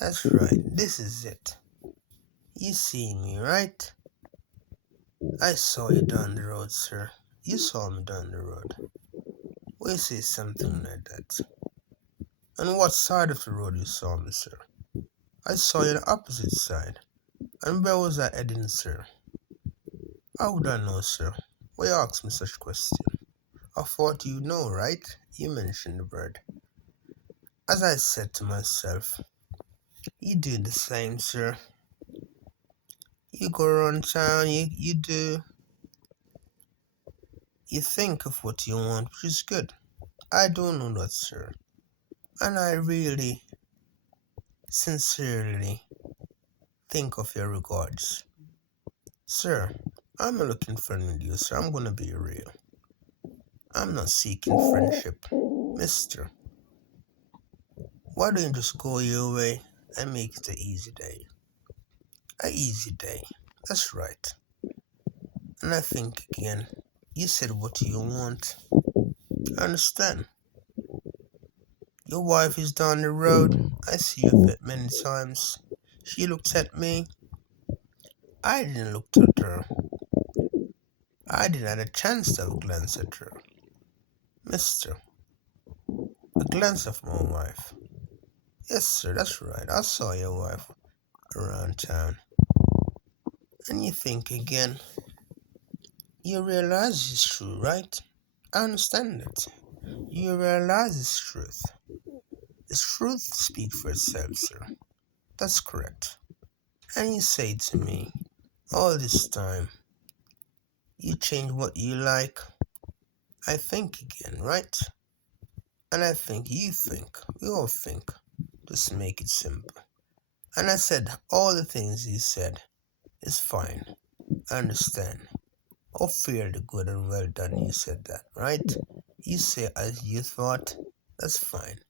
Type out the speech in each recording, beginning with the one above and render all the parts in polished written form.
That's right, this is it. You see me, right? I saw you down the road, sir. You saw me down the road. We say something like that. On what side of the road you saw me, sir? I saw you on the opposite side. And where was I heading, sir? How would I know, sir? Why you ask me such question? I thought you know, right? You mentioned the word. As I said to myself, you do the same, sir. You go around town, you think of what you want, which is good. I don't know that, sir. And I really, sincerely think of your regards. Sir, I'm not looking friend with you, sir. I'm gonna be real. I'm not seeking friendship. Mister, why don't you just go your way and make it an easy day? A easy day. That's right. And I think again, you said what you want. I understand. Your wife is down the road. I see her fit many times. She looked at me. I didn't look at her. I didn't have a chance to have a glance at her. Mister, a glance of my wife. Yes, sir, that's right. I saw your wife around town. And you think again, you realize it's true, right? I understand it. You realize it's truth. The truth speaks for itself, sir. That's correct. And you say to me, all this time, you change what you like. I think again, right? And I think you think. We all think. Just make it simple. And I said all the things you said is fine. I understand. Oh, fear the good and well done, you said that, right? You say as you thought, that's fine.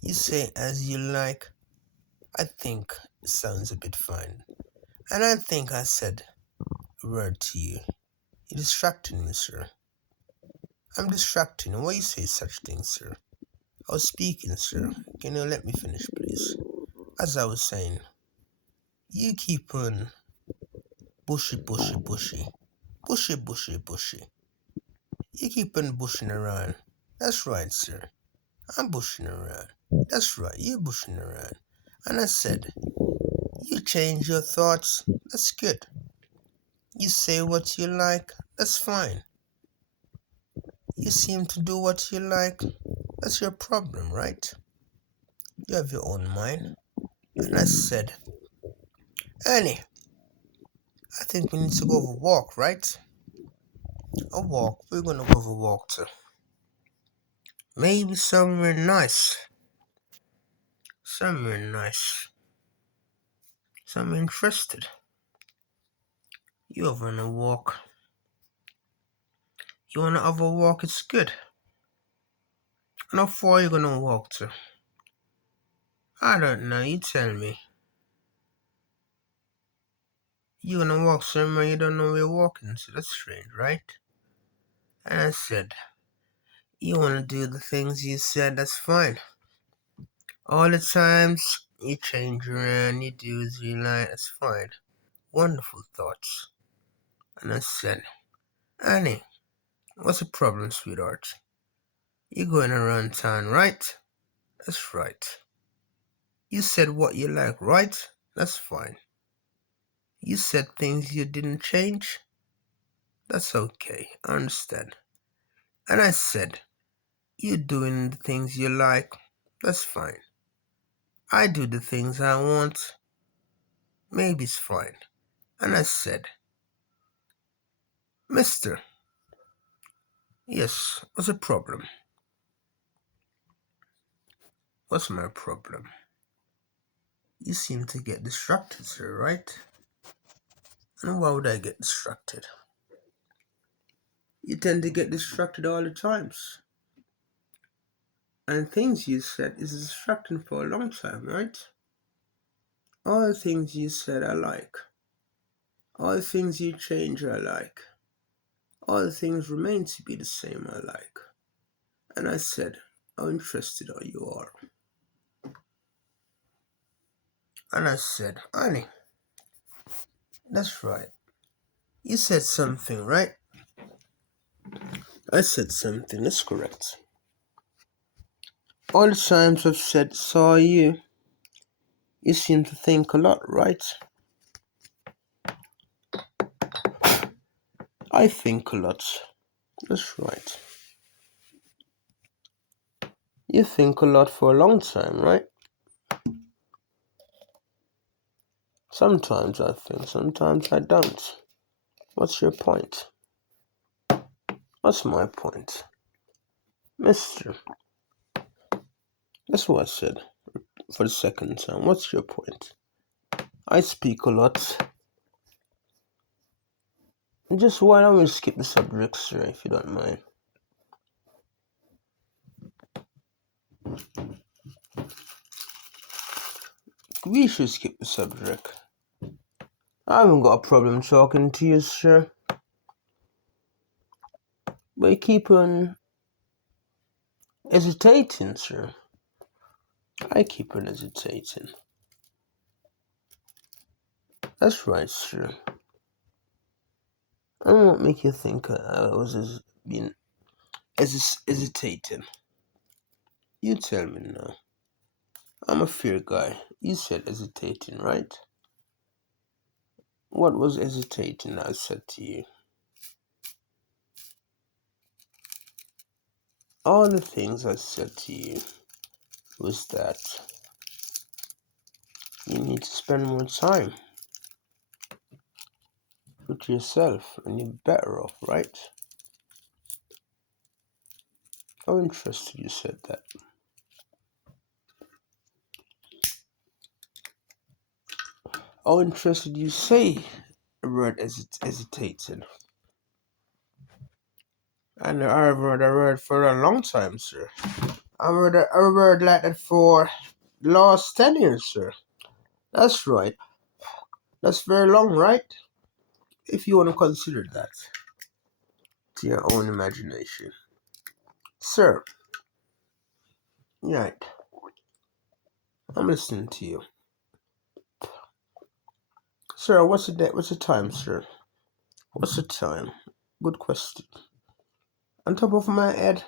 You say as you like, I think it sounds a bit fine. And I think I said a word to you. You're distracting me, sir. I'm distracting. Why you say such things, sir? I was speaking, sir. Can you let me finish, please? As I was saying, you keep on bushy, bushy, bushy. Bushy, bushy, bushy. You keep on bushing around. That's right, sir. I'm bushing around. That's right, you're bushing around. And I said, you change your thoughts. That's good. You say what you like. That's fine. You seem to do what you like. That's your problem, right? You have your own mind. And I said, Annie, I think we need to go for a walk, right? A walk. We're gonna go for a walk to maybe somewhere nice. Somewhere nice. Somewhere interested. You ever wanna walk? You wanna have a walk? It's good. And how far are you gonna walk to? I don't know. You tell me. You gonna walk somewhere you don't know where you're walking to? That's strange, right? And I said, you wanna do the things you said? That's fine. All the times you change around, you do as you like. That's fine. Wonderful thoughts. And I said, Annie, what's the problem, sweetheart? You going around town, right? That's right. You said what you like, right? That's fine. You said things you didn't change? That's okay. I understand. And I said, you doing the things you like? That's fine. I do the things I want? Maybe it's fine. And I said, Mister, yes, what's the problem? What's my problem? You seem to get distracted, sir, right? And why would I get distracted? You tend to get distracted all the times. And things you said is distracting for a long time, right? All the things you said I like. All the things you change I like. All the things remain to be the same I like. And I said, how interested are you are? And I said, honey, that's right. You said something, right? I said something, that's correct. All the times I've said saw you, you seem to think a lot, right? I think a lot. That's right. You think a lot for a long time, right? Sometimes I think, sometimes I don't. What's your point? What's my point? Mister, that's what I said for the second time. What's your point? I speak a lot. Just why don't we skip the subject, sir, if you don't mind? We should skip the subject. I haven't got a problem talking to you, sir. But you keep on hesitating, sir. I keep on hesitating. That's right, sir. I won't make you think I was being hesitating. You tell me now. I'm a fair guy. You said hesitating, right? What was hesitating I said to you? All the things I said to you was that you need to spend more time with yourself and you're better off, right? How interested you said that. How interested you say the word hesitating. And I've heard a word for a long time, sir. I've heard a word like that for the last 10 years, sir. That's right. That's very long, right? If you want to consider that to your own imagination. Sir, right. I'm listening to you. Sir, what's the time, sir? What's the time? Good question. On top of my head,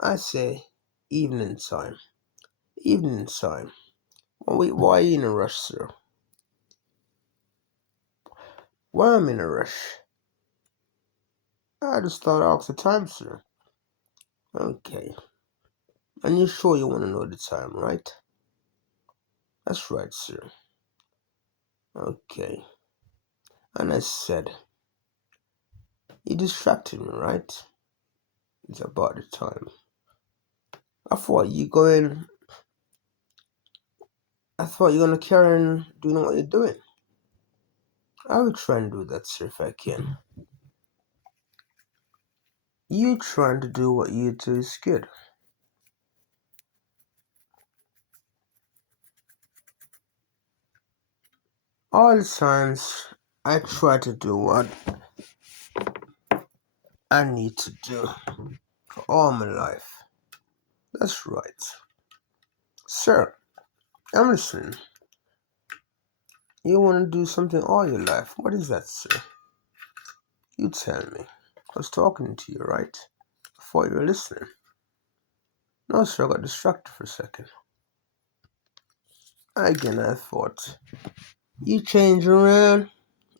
I say evening time. Evening time. Why are you in a rush, sir? Why am I in a rush? I just thought I asked the time, sir. Okay. And you're sure you want to know the time, right? That's right, sir. Okay. And I said, you distracted me, right? It's about the time. I thought you going. I thought you're gonna carry on doing what you're doing. I will try and do that, sir, if I can. You trying to do what you do is good. All the times I try to do what I need to do for all my life. That's right. Sir, I'm listening. You want to do something all your life. What is that, sir? You tell me. I was talking to you, right? I thought you were listening. No, sir, I got distracted for a second. Again, I thought. You change around.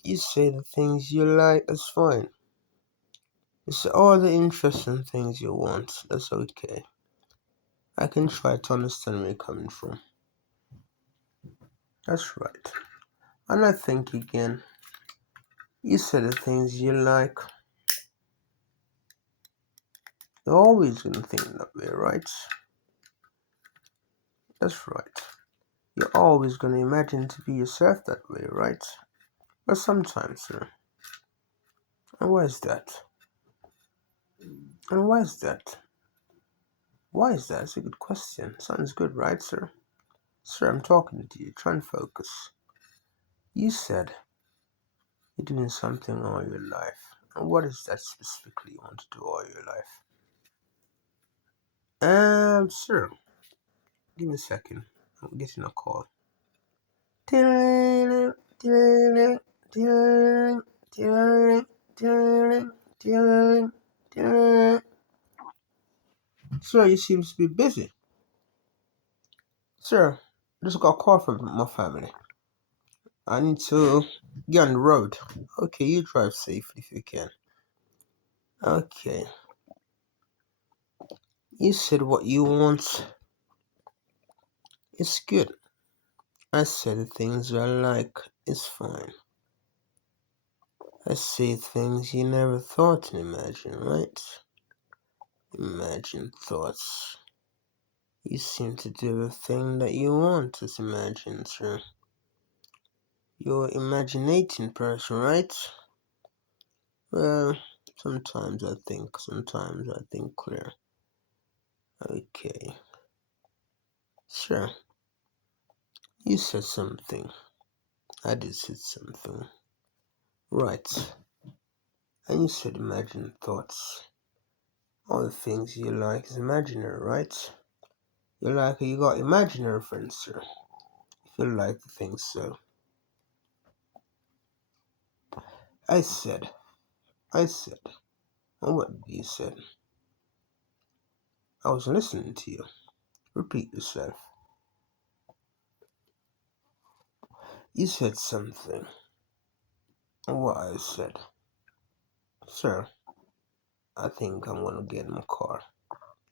You say the things you like. That's fine. You say all the interesting things you want. That's okay. I can try to understand where you're coming from. That's right. And I think again, you say the things you like. You're always gonna think that way, right? That's right. You're always gonna imagine to be yourself that way, right? But sometimes, sir. And why is that? And why is that? Why is that? It's a good question. Sounds good, right, sir? Sir, I'm talking to you. Try and focus. You said you're doing something all your life. And what is that specifically you want to do all your life? Sir, give me a second. I'm getting a call. Sir, you seem to be busy. Sir, just got a call from my family. I need to get on the road. Okay, you drive safely if you can. Okay. You said what you want. It's good. I said the things I like is fine. I say things you never thought to imagine, right? Imagine thoughts. You seem to do everything that you want to imagine, sir. You're imaginating person, right? Well, sometimes I think clear. Okay. Sure. You said something. I did say something. Right. And you said imagine thoughts. All the things you like is imaginary, right? You got imaginary friends, sir. If you like to think so. I said. And what did you say? I was listening to you. Repeat yourself. You said something. And what I said. Sir, I think I'm gonna get in my car.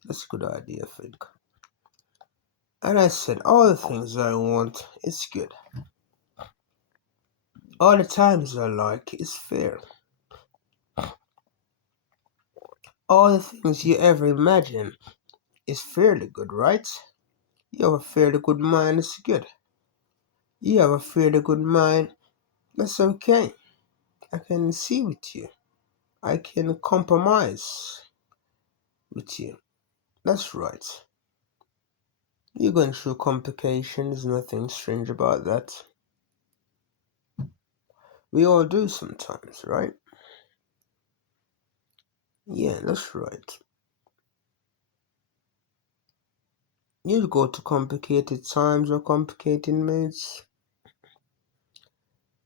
That's a good idea, I think. And I said all the things I want is good. All the times I like is fair. All the things you ever imagine is fairly good, right? You have a fairly good mind, it's good. You have a fairly good mind, that's okay. I can see with you. I can compromise with you. That's right. You're going through complications, nothing strange about that. We all do sometimes, right? Yeah, that's right. You go to complicated times or complicated moods.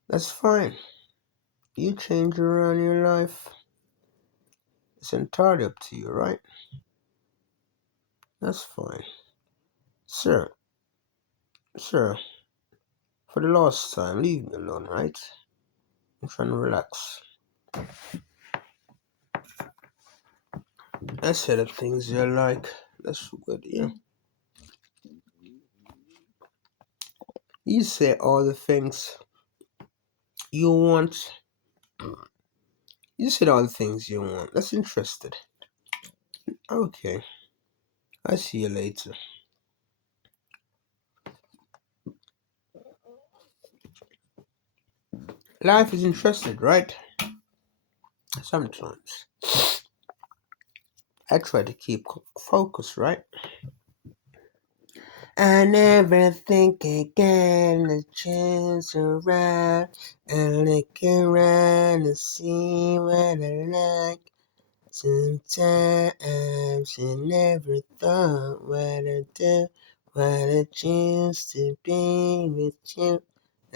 That's fine. You change around your life. It's entirely up to you, right? That's fine. Sir, sir, for the last time, leave me alone, right? I'm trying to relax. I said the things you like. That's good, yeah. You say all the things you want. You said all the things you want. That's interesting. Okay. I see you later. Life is interesting, right? Sometimes. I try to keep focus, right? I never think again a chance around and look around and see what I like. Sometimes I never thought what I do, what I choose to be with you.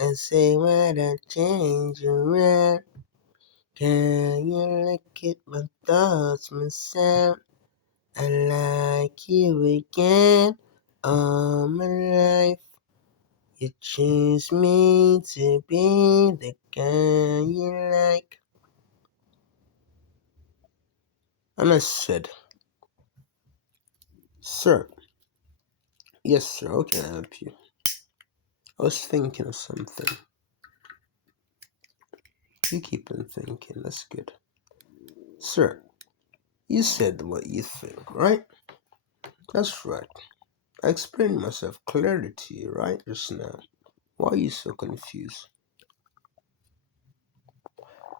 I say what I change around. Can you look at my thoughts, myself? I like you again all my life. You choose me to be the guy you like. And I said, sir, yes, sir, how can I help you? I was thinking of something. You keep on thinking, that's good. Sir, you said what you think, right? That's right. I explained myself clearly to you, right, just now. Why are you so confused?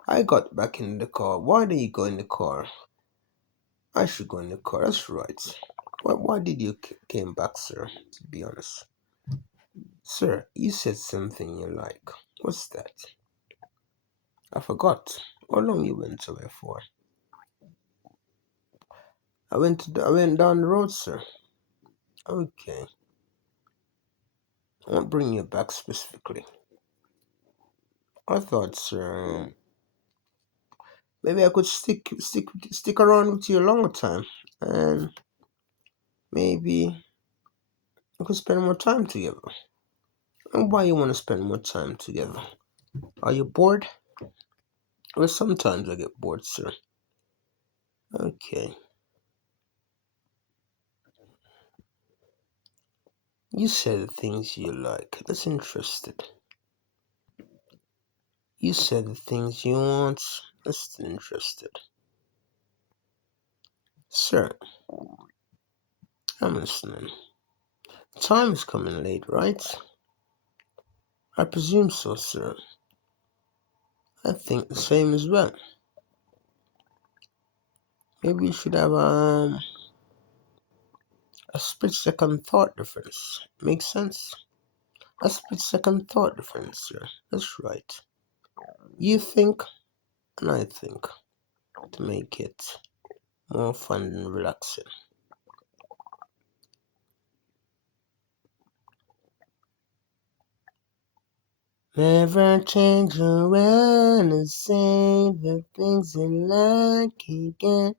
I got back in the car. Why did you go in the car? I should go in the car. That's right. Why did you came back, sir? To be honest, sir, you said something you like. What's that? I forgot. How long you went away for? I went down the road, sir. Okay. What bring you back specifically? I thought, maybe I could stick around with you a longer time, and maybe we could spend more time together. And why you want to spend more time together? Are you bored? Well, sometimes I get bored, sir. Okay. You said the things you like. That's interested. You said the things you want. That's interested. Sir, I'm listening. Time is coming late, right? I presume so, sir. I think the same as well. Maybe you should have a split second thought difference. Makes sense? A split second thought difference, sir. That's right. You think and I think to make it more fun and relaxing. Never change around and say the things you like again.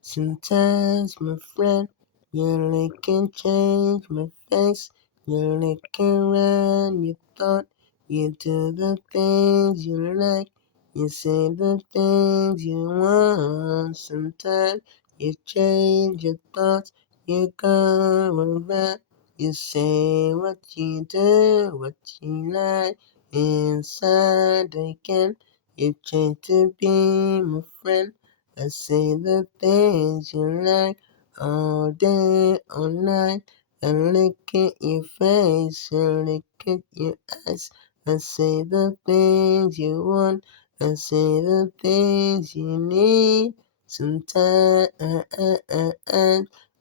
Sometimes, my friend, your look can change my face. You look around, you thought you do the things you like. You say the things you want. Sometimes you change your thoughts. You go around. You say what you do, what you like. Inside again, you change to be my friend. I say the things you like all day, all night. I look at your face, I look at your eyes. I say the things you want, I say the things you need. Sometimes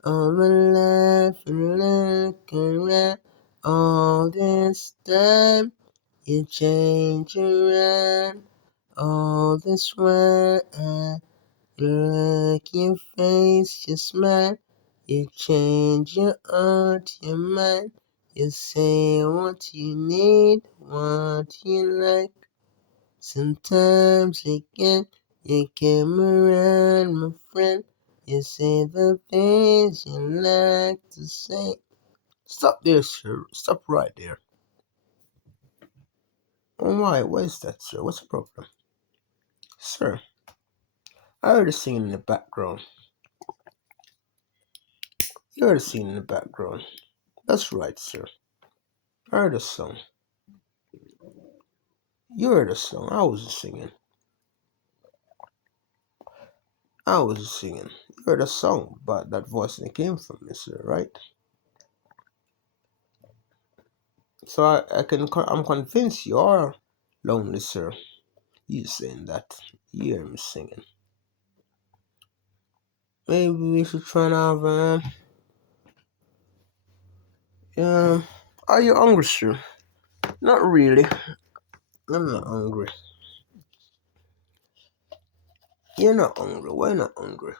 all my life and look around. All this time you change around. All this while look your face, you smile, you change your heart, your mind, you say what you need, what you like. Sometimes you come around, my friend, you say the things you like to say. Stop there, sir. Stop right there. Oh my, what is that, sir? What's the problem? Sir, I heard a singing in the background. You heard a singing in the background. That's right, sir. I heard a song. You heard a song. I wasn't singing. I wasn't singing. You heard a song, but that voice that came from me, sir, right? So I'm convinced you're lonely, sir. You saying that. You hear me singing. Maybe we should try and have, are you hungry, sir? Not really. I'm not hungry. You're not hungry. Why not hungry?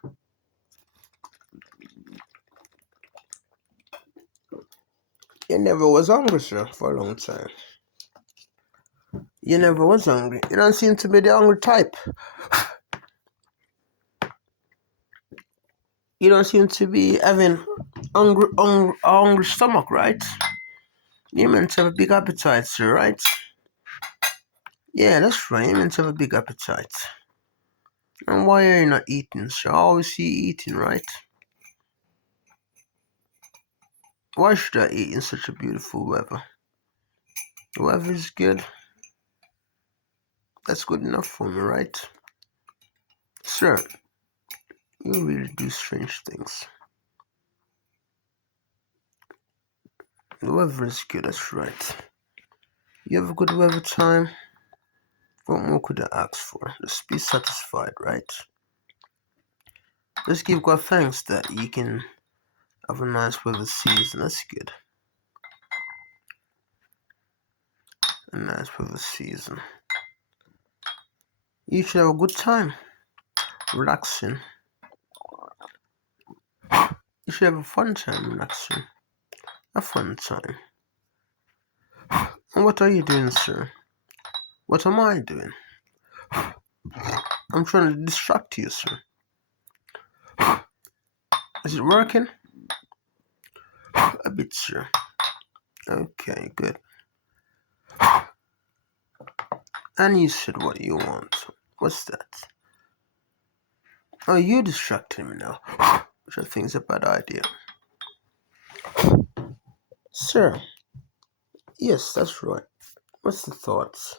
You never was hungry, sir, for a long time. You never was hungry. You don't seem to be the hungry type. You don't seem to be having hungry stomach, right? You meant to have a big appetite, sir, right? Yeah, that's right. You meant to have a big appetite. And why are you not eating, sir? I always see you eating, right? Why should I eat in such a beautiful weather? The weather is good. That's good enough for me, right? Sir, you really do strange things. The weather is good, that's right. You have a good weather time. What more could I ask for? Just be satisfied, right? Just give God thanks that you can have a nice weather season. That's good. A nice weather season. You should have a good time. Relaxing. You should have a fun time relaxing. A fun time. What are you doing, sir? What am I doing? I'm trying to distract you, sir. Is it working? A bit, sir. Okay, good. And you said what you want. What's that? Oh, you distracting me now. Which I think is a bad idea. Sir, yes, that's right. What's the thoughts?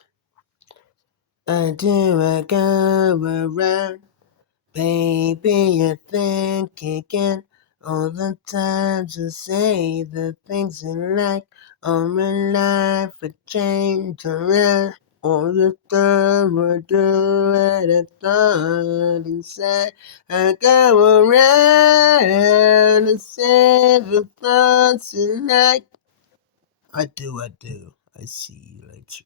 I do I go around, baby, I think again. All the times you say the things you like, all my life would change around. All the time I do what I thought inside. I go around and say the thoughts you like. I do. I see you later.